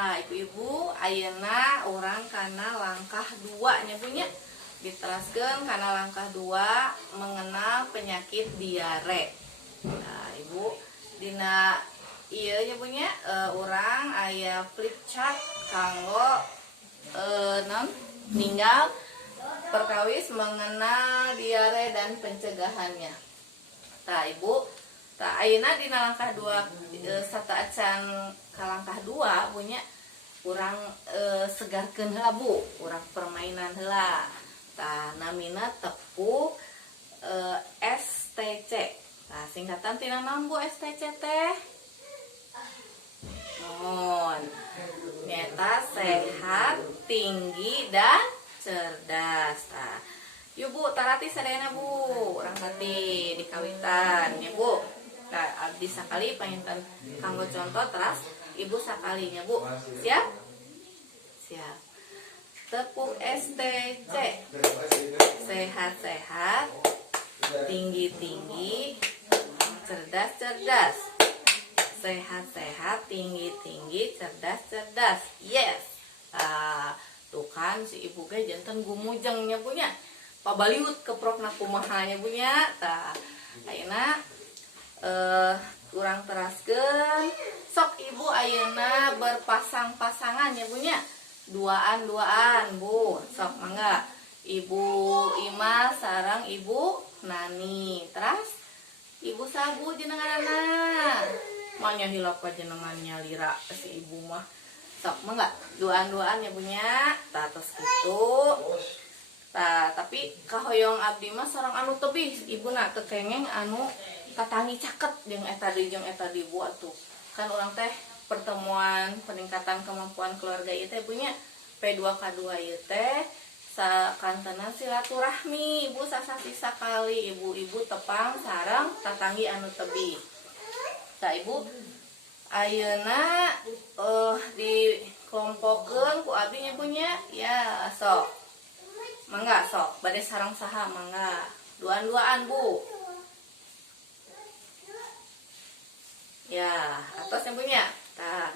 Tah ibu-ibu ayeuna orang kana langkah 2 nya punya diteraskan karena langkah 2 mengenal penyakit diare. Nah ibu dina iya nya punya orang aya flip chart kanggo ninggal perkawis mengenal diare dan pencegahannya. Tah ibu ayeuna dina langkah 2 sata acan ka langkah 2 punya urang segarkeun heula Bu, urang permainan heula. Tah namina tepuk STC. Tah singkatan tina naon Bu STC teh? Mohon. Nyata sehat, tinggi dan cerdas. Tah yuk Bu, tarati sadayana Bu, urang tadi di kawitan ya Bu. Nah, abdi sakali panginten kanggo contoh teras ibu sakalinya Bu. Siap? Siap. Tepuk STC. Sehat-sehat, tinggi-tinggi, cerdas-cerdas. Sehat-sehat, tinggi-tinggi, cerdas-cerdas. Yes. Tuh kan si ibu ge janten gumujengnya punya. Pabaliut keprokna kumahanya punya. Tah ayeuna kurang teraskeun sok ibu ayeuna berpasang-pasangan ya punya duaan Bu, sok mangga ibu Ima sareng ibu Nani, terus ibu Sabu jenenganna manya hilap ka jenengannya lira si ibu mah sok mangga duaan-duaan ya punya. Tah tos kitu. Tah tapi kahoyong abdi mah sareng anu tebih ibuna teu kengeng anu katangi caket jeung eta di Bu atuh. Kan urang teh pertemuan peningkatan kemampuan keluarga ieu teh punya P2K2 ieu teh sakantenan silaturahmi Ibu sasasi sakali ibu-ibu tepang sareng tatanggi anu tebih. Tah Ibu ayeuna dikelompokkeun ku abdi nya punya ya sok. Mangga sok bade sareng saha mangga. Duaan-duaan Bu. Ya, atos yang punya. Tah,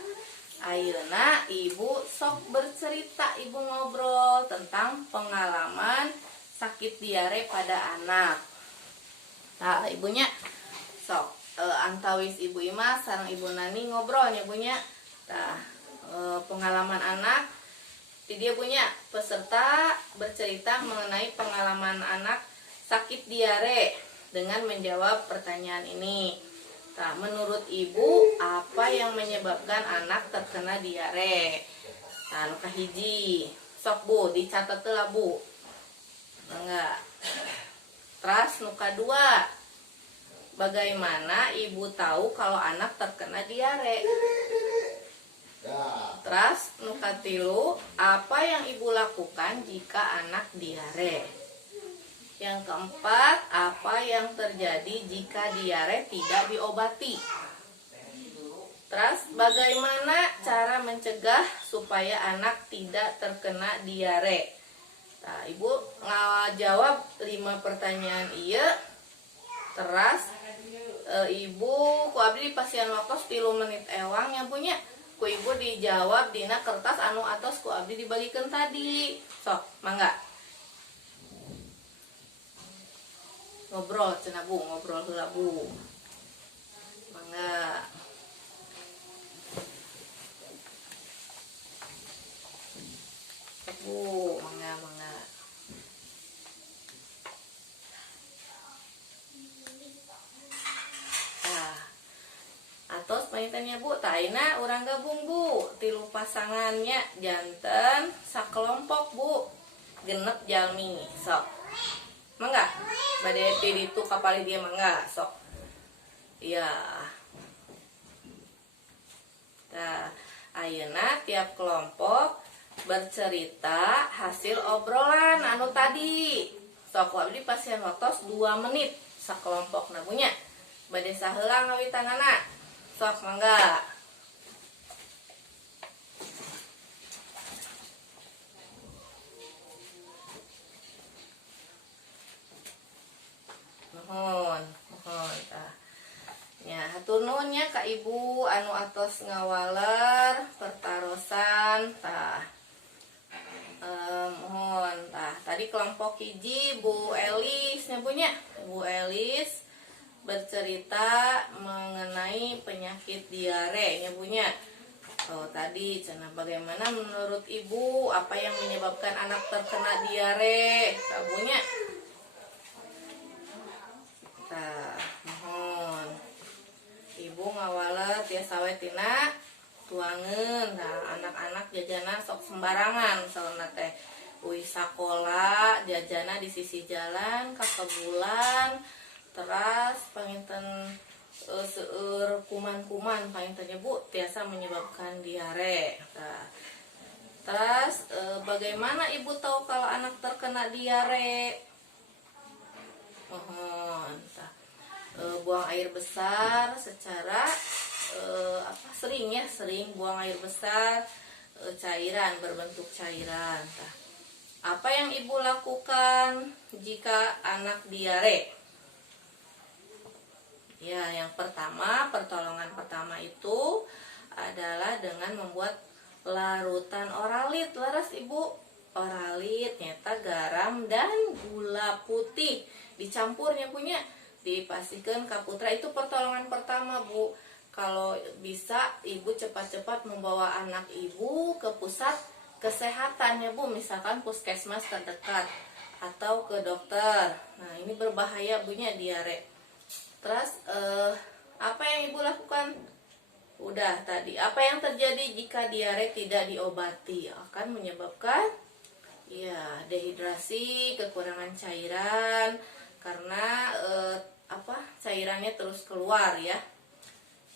ayeuna ibu sok bercerita, ibu ngobrol tentang pengalaman sakit diare pada anak. Tah, ibunya sok antawis ibu Ima sareng ibu Nani ngobrol ya punya. Tah, pengalaman anak. Di dia punya peserta bercerita mengenai pengalaman anak sakit diare dengan menjawab pertanyaan ini. Nah, menurut ibu apa yang menyebabkan anak terkena diare? Nah, nu kahiji sok Bu dicatat lah Bu. Enggak. Terus nu kadua, bagaimana ibu tahu kalau anak terkena diare? Terus nu katilu, apa yang ibu lakukan jika anak diare? Yang keempat, apa yang terjadi jika diare tidak diobati? Terus bagaimana cara mencegah supaya anak tidak terkena diare? Nah, ibu ngajawab 5 pertanyaan iya. Terus ibu ku abdi pasien waktu 3 menit ewang yang punya. Ku ibu dijawab dina kertas anu atos ku abdi dibagikan tadi. Sok, mangga. Ngobrol cenah Bu, ngobrol heula Bu. Mangga. Bu, mangga. Nah, atos paintennya Bu, taina urang gabung Bu, 3 pasangannya janten sakelompok Bu. Genep jalmi, sok. Mangga, bade ti ditu kapali dia mangga, sok. Iya. Nah, ayeuna tiap kelompok bercerita hasil obrolan anu tadi. Sok abdi pasien waktos 2 menit sakelompok nabunya. Bade saheula ngawitanana. Sok mangga. Mohon. Ya, Hatur nuhunnya ka ibu anu atos ngawaler pertarosan tah. Mohon tah tadi kelompok hiji Bu Elis nya punya Bu Elis bercerita mengenai penyakit diare nya punya. Oh tadi cenah bagaimana menurut ibu apa yang menyebabkan anak terkena diare kabunya. Tah mohon ibu ngawalet ya sawetina tuangan. Nah anak-anak jajana sok sembarangan soalna teh uih sakola jajana di sisi jalan kakebulan teras panginten seueur kuman-kuman pangintennya Bu tiasa menyebabkan diare. Nah, teras bagaimana ibu tahu kalau anak terkena diare? Mohon buang air besar secara sering buang air besar cairan berbentuk cairan. Apa yang ibu lakukan jika anak diare? Ya, yang pertama pertolongan pertama itu adalah dengan membuat larutan oralit. Laras ibu, oralit nyata garam dan gula putih dicampurnya punya dipastikan kaputra itu pertolongan pertama Bu. Kalau bisa ibu cepat-cepat membawa anak ibu ke pusat kesehatan ya Bu, misalkan puskesmas terdekat atau ke dokter. Nah ini berbahaya punya diare. Terus apa yang ibu lakukan? Udah tadi. Apa yang terjadi jika diare tidak diobati? Akan menyebabkan ya dehidrasi, kekurangan cairan karena cairannya terus keluar ya.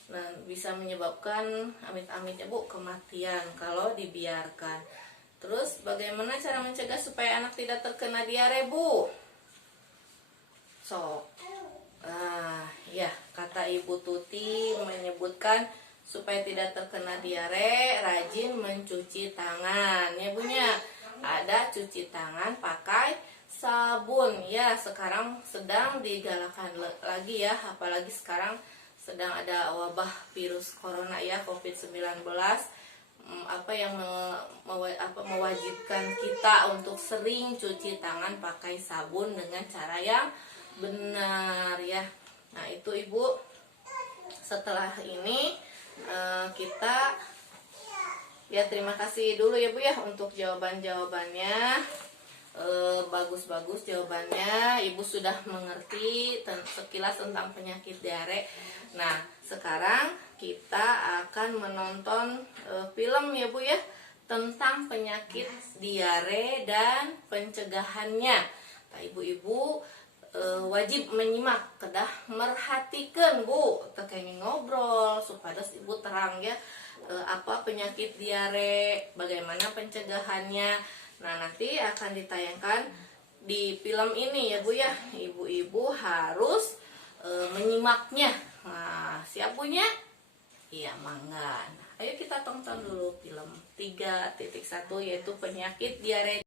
Nah, bisa menyebabkan amit-amit ya Bu kematian kalau dibiarkan. Terus bagaimana cara mencegah supaya anak tidak terkena diare Bu? Ya kata Ibu Tuti menyebutkan supaya tidak terkena diare rajin mencuci tangan ya Bunya. Ada cuci tangan pakai sabun ya, sekarang sedang digalakan lagi ya, apalagi sekarang sedang ada wabah virus corona ya COVID-19 yang mewajibkan kita untuk sering cuci tangan pakai sabun dengan cara yang benar ya. Nah itu Ibu, setelah ini kita ya terima kasih dulu ya Bu ya untuk jawabannya. Bagus-bagus jawabannya. Ibu sudah mengerti sekilas tentang penyakit diare. Nah sekarang kita akan menonton film ya Bu ya tentang penyakit diare dan pencegahannya. Nah, ibu-ibu wajib menyimak, kedah merhatikan Bu, tekengin ngobrol supaya ibu terang ya apa penyakit diare, bagaimana pencegahannya. Nah nanti akan ditayangkan di film ini ya Bu ya. Ibu-ibu harus menyimaknya. Nah siap punya? Iya mangga. Nah, ayo kita tonton dulu film 3.1 yaitu penyakit diare.